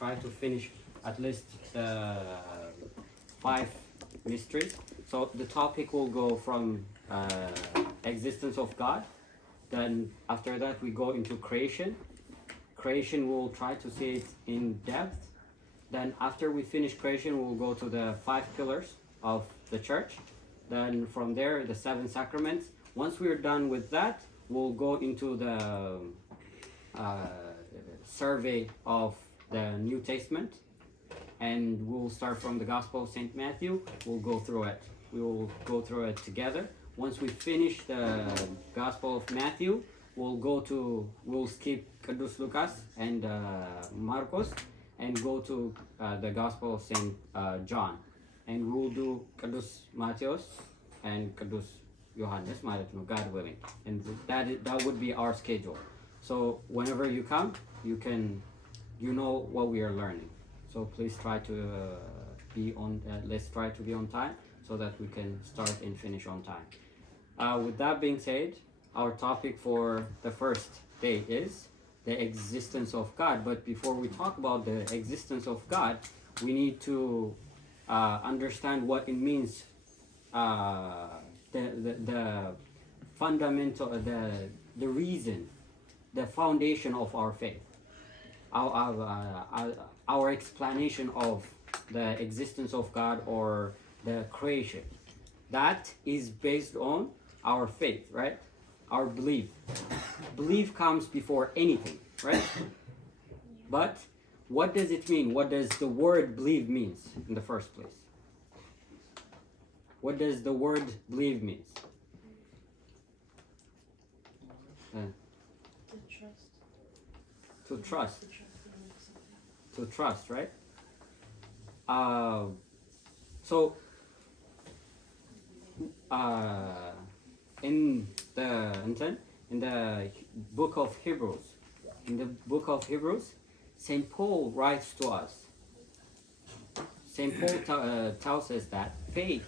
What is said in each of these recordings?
try to finish at least the 5 mysteries. So the topic will go from existence of God. Then after that we go into creation. Creation we'll try to see it in depth. Then after we finish creation, we'll go to the 5 pillars of the church. Then from there, the 7 sacraments. Once we're done with that, we'll go into the survey of the New Testament. And we'll start from the Gospel of St. Matthew. We'll go through it. We will go through it together. Once we finish the Gospel of Matthew, we'll skip Kadus Lucas and Marcos and go to the Gospel of St. John. And we'll do Kadus Matthias and Kadus Johannes, God willing. And that would be our schedule. So whenever you come, you know what we are learning. So please try to be on. Let's try to be on time so that we can start and finish on time. With that being said, our topic for the first day is the existence of God. But before we talk about the existence of God, we need to understand what it means. The fundamental, the reason, the foundation of our faith. Our explanation of the existence of God or the creation. That is based on our faith, right? Our belief. Belief comes before anything, right? But what does it mean? What does the word believe means in the first place? What does the word believe means? To trust. To trust, right? So in the book of Hebrews, Saint Paul writes to us. Saint Paul tells us that faith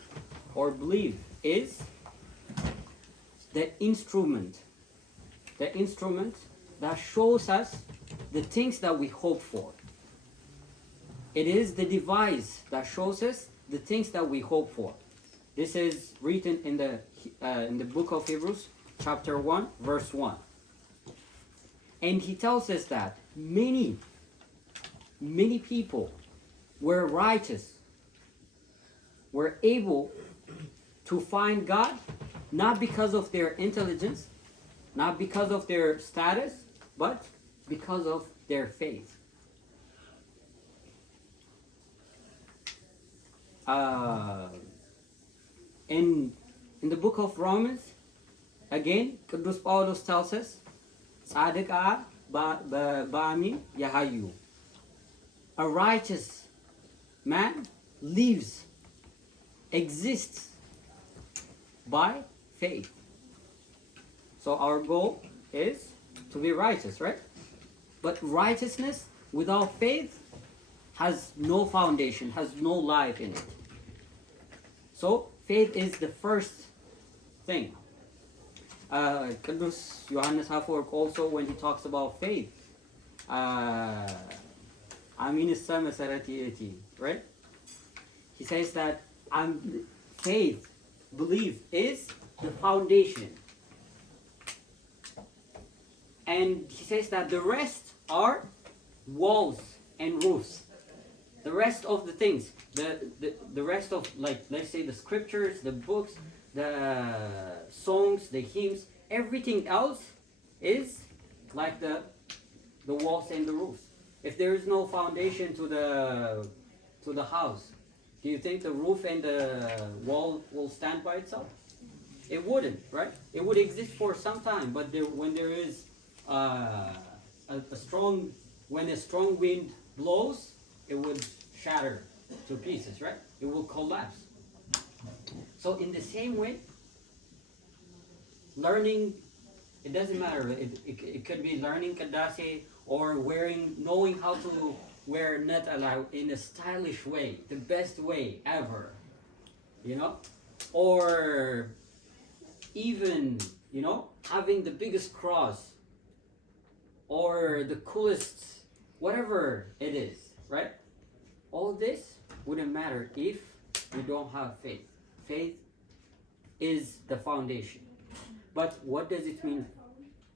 or belief is the instrument that shows us the things that we hope for. It is the device that shows us the things that we hope for. This is written in the book of Hebrews, chapter 1, verse 1. And he tells us that many people were righteous, were able to find God, not because of their intelligence, not because of their status, but because of their faith. In the book of Romans, again, Qudus Paulus tells us, Tzadika ba'amin yahayu. A righteous man lives, exists by faith. So our goal is to be righteous, right? But righteousness without faith has no foundation, has no life in it. So faith is the first thing. Qudus Johannes Hafork also, when he talks about faith, right? He says that faith, belief is the foundation. And he says that the rest are walls and roofs. The rest of the things, the rest of, like, let's say the scriptures, the books, the songs, the hymns, everything else is like the walls and the roofs. If there is no foundation to the house, do you think the roof and the wall will stand by itself? It wouldn't, right? It would exist for some time, but when there is when a strong wind blows, it would shatter to pieces, right? It will collapse. So in the same way, learning, it doesn't matter. It could be learning Kadasi or knowing how to wear netala in a stylish way, the best way ever, or even, having the biggest cross or the coolest, whatever it is, right? All this wouldn't matter if we don't have faith. Faith is the foundation. But what does it mean?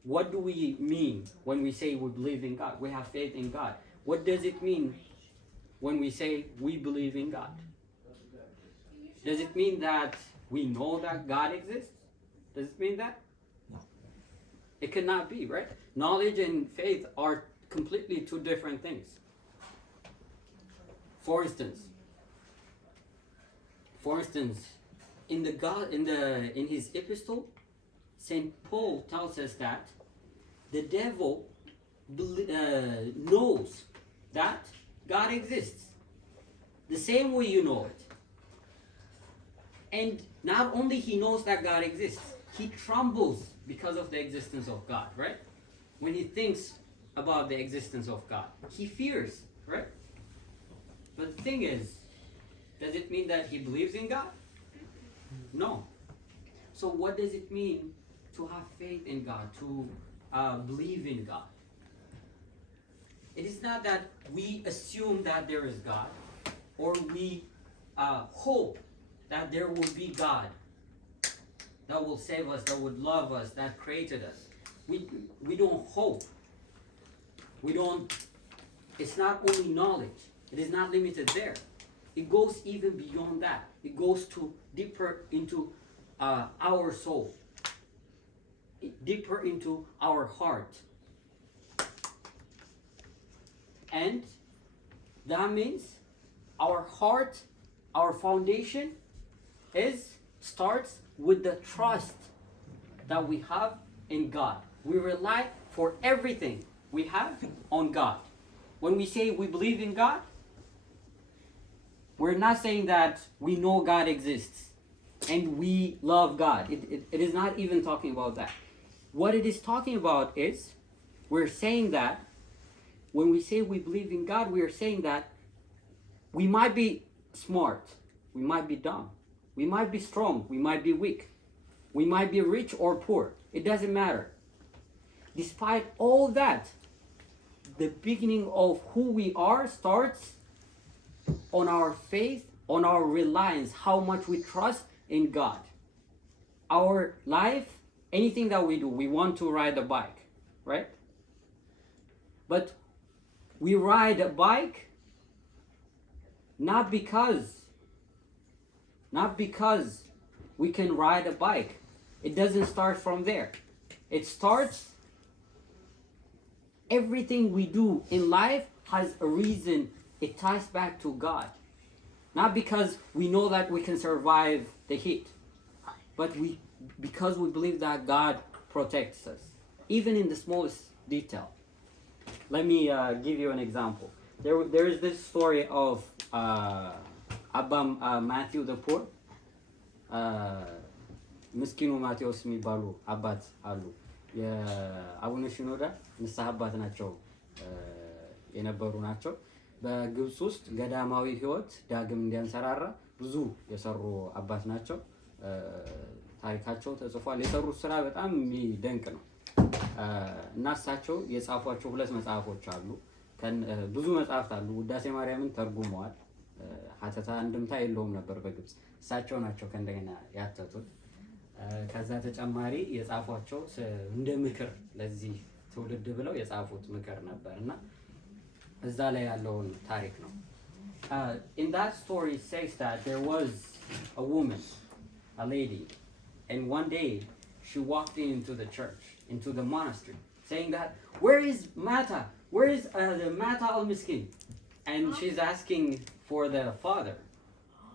What do we mean when we say we believe in God? We have faith in God. What does it mean when we say we believe in God? Does it mean that we know that God exists? Does it mean that? No. It cannot be, right? Knowledge and faith are completely two different things. For instance, in his epistle, St. Paul tells us that the devil knows that God exists the same way you know it. And not only he knows that God exists, he trembles because of the existence of God, right? When he thinks about the existence of God, he fears, right? But the thing is, does it mean that he believes in God? No. So what does it mean to have faith in God, to believe in God? It is not that we assume that there is God, or we hope that there will be God that will save us, that would love us, that created us. We don't hope. It's not only knowledge. It is not limited there. It goes even beyond that. It goes to deeper into our soul, deeper into our heart. And that means our heart, our foundation starts with the trust that we have in God. We rely for everything we have on God. When we say we believe in God, we're not saying that we know God exists and we love God. It is not even talking about that. What it is talking about is, we're saying that when we say we believe in God, we are saying that we might be smart, we might be dumb, we might be strong, we might be weak, we might be rich or poor. It doesn't matter. Despite all that, the beginning of who we are starts on our faith, on our reliance, how much we trust in God. Our life, anything that we do, we want to ride a bike, right? But we ride a bike not because we can ride a bike. It doesn't start from there. It starts, everything we do in life has a reason. It ties back to God. Not because we know that we can survive the heat, but because we believe that God protects us, even in the smallest detail. Let me give you an example. There is this story of Abba Matthew the poor. ምስኪኑ ማቴዎስ የሚባሉ አባት አሉ። የአቡነ ሽኖዳ ንስሐ አባት ናቸው የነበሩ ናቸው። በግብጽ ውስጥ ገዳማዊ ህይወት ዳግም እንዲያንሰራራ ብዙ የሰሩ አባት ናቸው። ታሪካቸው ተጽፏል። የሰሩት ስራ በጣም የሚደንቅ ነው። እና እሳቸው የጻፏቸው ሁለት መጽሐፎች አሉ። ብዙ መጽሐፍት አሉ። ውዳሴ ማርያምን ተርጉመዋል። ሀተታ አንድምታ የለውም ነበር በግብጽ። እሳቸው ናቸው ከእንደገና ያተቱት። ከዛ ተጨማሪ የጻፏቸው እንደ ምክር ለዚህ ትውልድ ብለው የጻፉት ምክር ነበር እና እዛ ላይ ያለውን ታሪክ ነው። In that story it says that there was a woman, a lady, and one day she walked into the church, into the monastery, saying that, where is Mata? Where is the Mata al-Miskin? And she's asking for the father,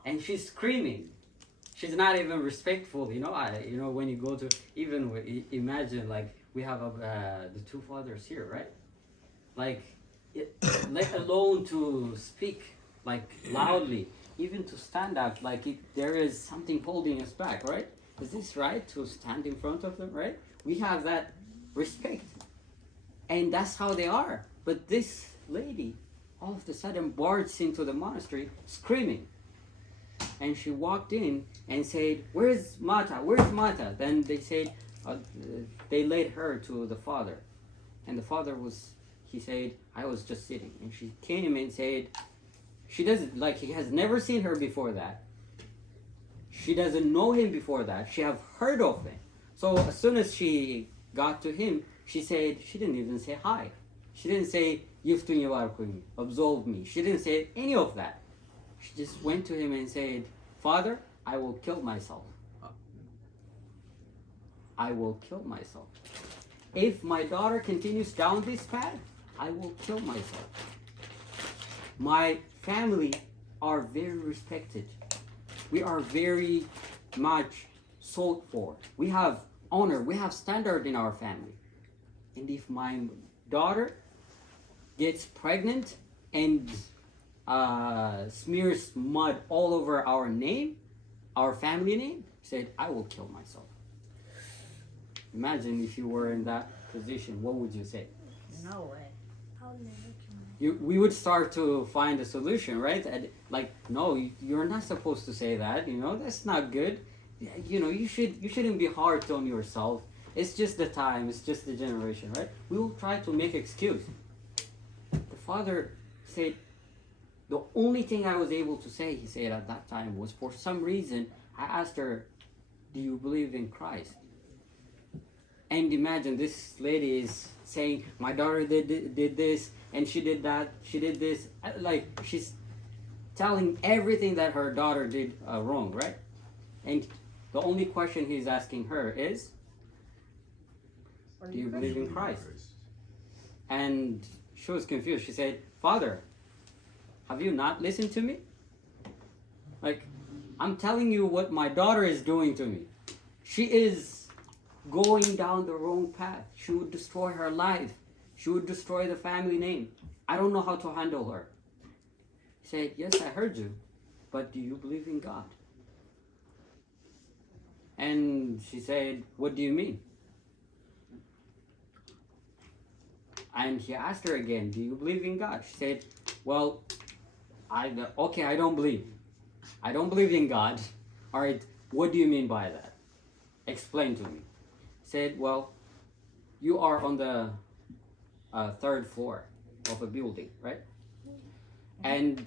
and she's screaming. She's not even respectful, when you go to, even imagine, like, we have the two fathers here, right? Like, let alone to speak, like, loudly, even to stand up, like, there is something holding us back, right? Is this right, to stand in front of them, right? We have that respect, and that's how they are. But this lady, all of a sudden, barged into the monastery, screaming. And she walked in and said, where's Mata? Where's Mata? Then they said, they led her to the father. And the father He said, I was just sitting. And she came and said, she doesn't, like, he has never seen her before that. She doesn't know him before that. She have heard of him. So as soon as she got to him, she said, she didn't even say hi. She didn't say, Yuftun Yavarkuni, absolve me. She didn't say any of that. She just went to him and said, Father, I will kill myself. I will kill myself. If my daughter continues down this path, I will kill myself. My family are very respected. We are very much sought for. We have honor. We have standard in our family. And if my daughter gets pregnant and smears mud all over our name, our family name, said, I will kill myself. Imagine if you were in that position, what would you say? No way. I'll never kill myself. We would start to find a solution, right? And like, no, you're not supposed to say that. That's not good. You shouldn't be hard on yourself. It's just the time. It's just the generation, right? We will try to make excuse. The father said, the only thing I was able to say, he said at that time, was for some reason I asked her, do you believe in Christ? And imagine this lady is saying, my daughter did this, and she did that, she did this. Like, she's telling everything that her daughter did wrong, right? And the only question he's asking her is, do you believe in Christ? And she was confused. She said, Father, have you not listened to me? Like, I'm telling you what my daughter is doing to me. She is going down the wrong path. She would destroy her life. She would destroy the family name. I don't know how to handle her. He said, yes, I heard you, but do you believe in God? And she said, what do you mean? And he asked her again, do you believe in God? She said, well, I don't believe. I don't believe in God. All right, what do you mean by that? Explain to me. Said, well, you are on the third floor of a building, right? And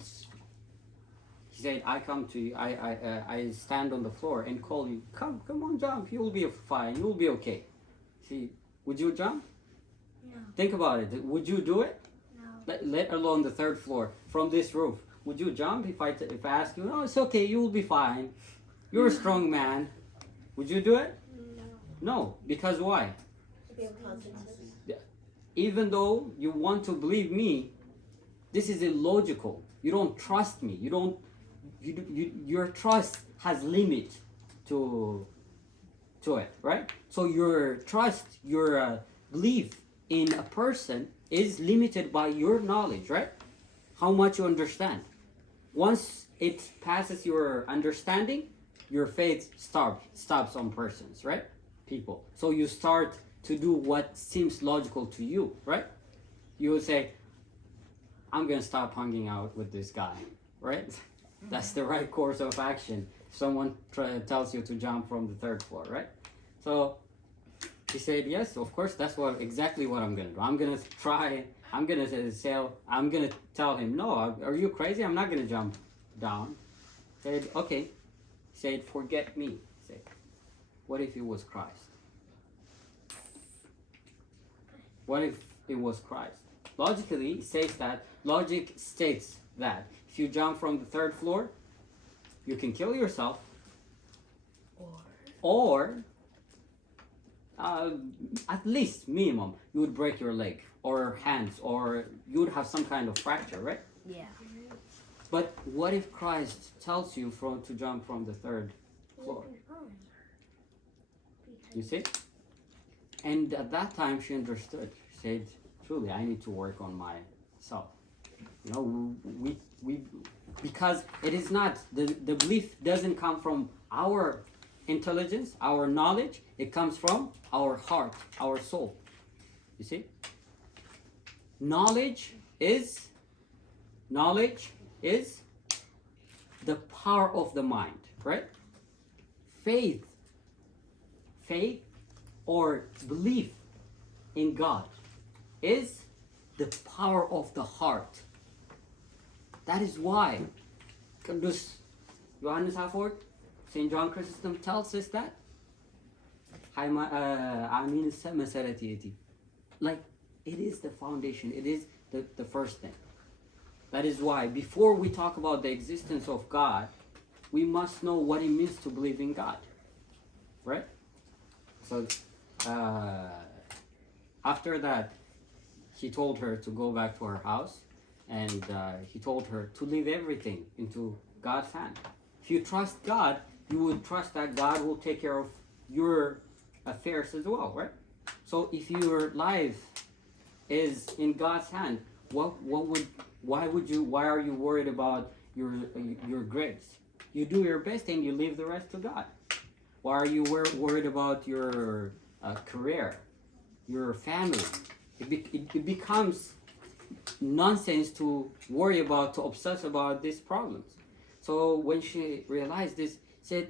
he said, I come to you, I stand on the floor and call you, come on, jump, you'll be fine, you'll be okay. See, would you jump? No. Think about it, would you do it? No. Let alone the third floor, from this roof. Would you jump if I ask you, no, it's okay, you'll be fine. You're a strong man. Would you do it? No. No, because why? Consequences. Even though you want to believe me, this is illogical. You don't trust me. Your trust has limit to it, right? So your trust, your belief in a person is limited by your knowledge, right? How much you understand. Once it passes your understanding, your faith stops on persons, right? People. So you start to do what seems logical to you, right? You would say, I'm gonna stop hanging out with this guy, right? That's the right course of action. Someone tells you to jump from the third floor, right? So he said, yes, of course, that's exactly what I'm gonna do. I'm gonna tell him, no, are you crazy? I'm not gonna jump down. Said, okay. Said, forget me. Said, what if it was Christ? What if it was Christ? Logic states that if you jump from the third floor, you can kill yourself, or at least minimum, you would break your leg or hands, or you would have some kind of fracture, right? Yeah. But what if Christ tells you to jump from the third floor? You see? And at that time she understood. She said, truly, I need to work on myself. We because it is not, the belief doesn't come from our intelligence, our knowledge, it comes from our heart, our soul. You see? Knowledge is the power of the mind, right? Faith or belief in God is the power of the heart. That is why ቅዱስ ዮሐንስ አፈወርቅ St. John Chrysostom tells us that አሚንሰ መሰረት ይእቲ, like it is the foundation, it is the first thing. That is why before we talk about the existence of God, we must know what it means to believe in God, right? So after that, he told her to go back to her house, and he told her to leave everything into God's hand. If you trust God, you would trust that God will take care of your affairs as well, right? So if your life is in God's hand, why are you worried about your grades? You do your best and you leave the rest to God. Why are you worried about your career, your family? It becomes nonsense to worry about, to obsess about these problems. So when she realized this, said,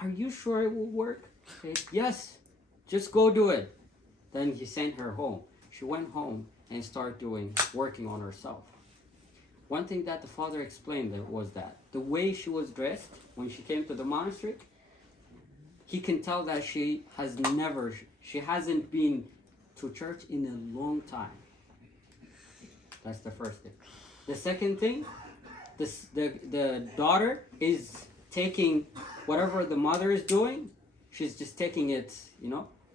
"Are you sure it will work?" Said, "Yes, just go do it." Then he sent her home. She went home and started working on herself. One thing that the father explained was that the way she was dressed when she came to the monastery, he can tell that she hasn't been to church in a long time. That's the first thing. The second thing, the daughter is taking whatever the mother is doing, she's just taking it,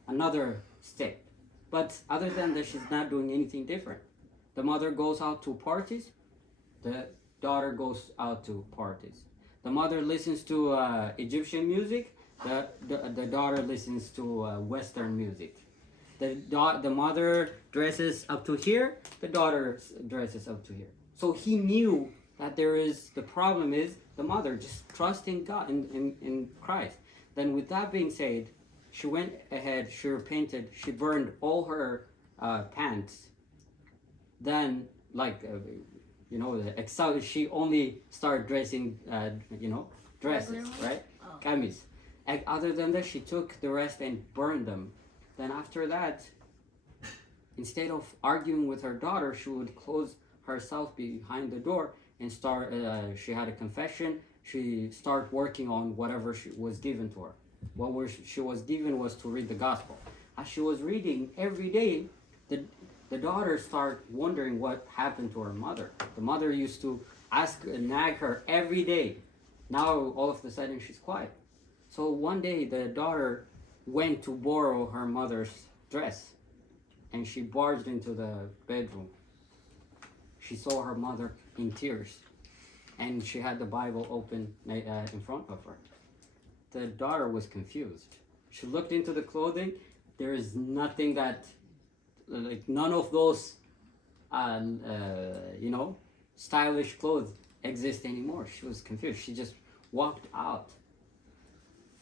another step. But other than that, she's not doing anything different. The mother goes out to parties, the daughter goes out to parties. The mother listens to Egyptian music, the daughter listens to Western music. The mother dresses up to here, the daughter dresses up to here. So he knew that the problem is the mother just trusting God in Christ. Then with that being said, she went ahead, she repented, she burned all her pants. Then she only started dressing, dresses, right? Kamis. Other than that, she took the rest and burned them. Then after that, instead of arguing with her daughter, she would close herself behind the door and she had a confession. She started working on whatever was given to her. What she was given was to read the gospel. As she was reading every day, the daughter started wondering what happened to her mother. The mother used to nag her every day. Now all of a sudden she's quiet. So one day the daughter went to borrow her mother's dress, and she barged into the bedroom. She saw her mother in tears, and she had the Bible open in front of her. The daughter was confused. She looked into the clothing. There is nothing that, none of those, stylish clothes exist anymore. She was confused. She just walked out.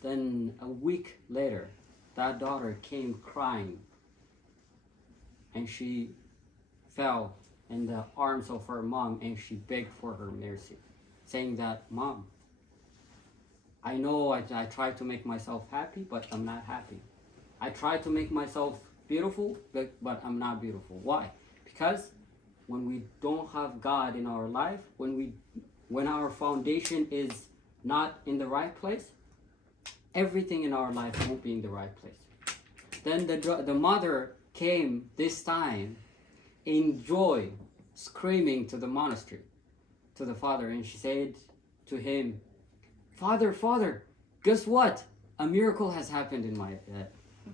Then a week later, that daughter came crying, and she fell in the arms of her mom, and she begged for her mercy, saying that, "Mom, I know I try to make myself happy, but I'm not happy. I try to make myself beautiful, but I'm not beautiful." Why? Because when we don't have God in our life, when our foundation is not in the right place, everything in our life won't be in the right place. Then the mother came this time in joy, screaming to the monastery, to the father, and she said to him, Father, guess what? A miracle has happened in my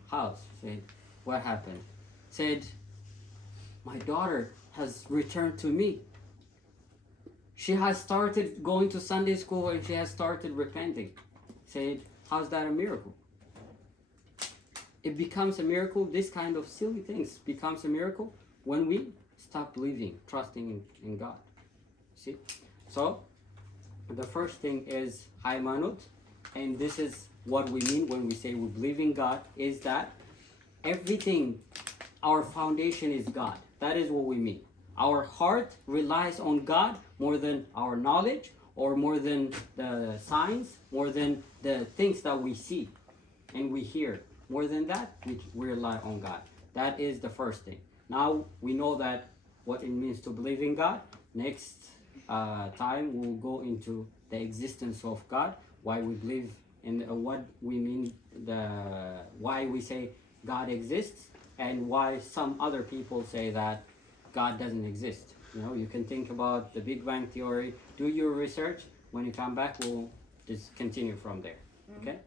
house." Said, "What happened?" Said, "My daughter has returned to me. She has started going to Sunday school, and she has started repenting." Said, "How's that a miracle?" It becomes a miracle. This kind of silly things becomes a miracle when we stop believing, trusting in God. See? So, the first thing is Haymanut, and this is what we mean when we say we believe in God, is that everything, our foundation is God. That is what we mean. Our heart relies on God more than our knowledge, or more than the signs, more than the things that we see and we hear. More than that, we rely on God. That is the first thing. Now we know that what it means to believe in God. Next time we'll go into the existence of God, why we believe in what we mean, why we say God exists, and why some other people say that God doesn't exist. You know, you can think about the Big Bang Theory, do your research. When you come back, we'll just continue from there. Okay?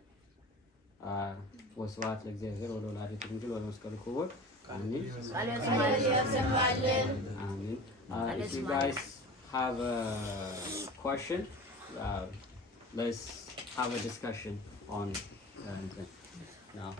وسبحانك لله ወለወላዲቱ ድንግል ወለመስቀሉ ክቡር አሜን። Amen. If you guys have a question, let's have a discussion on now.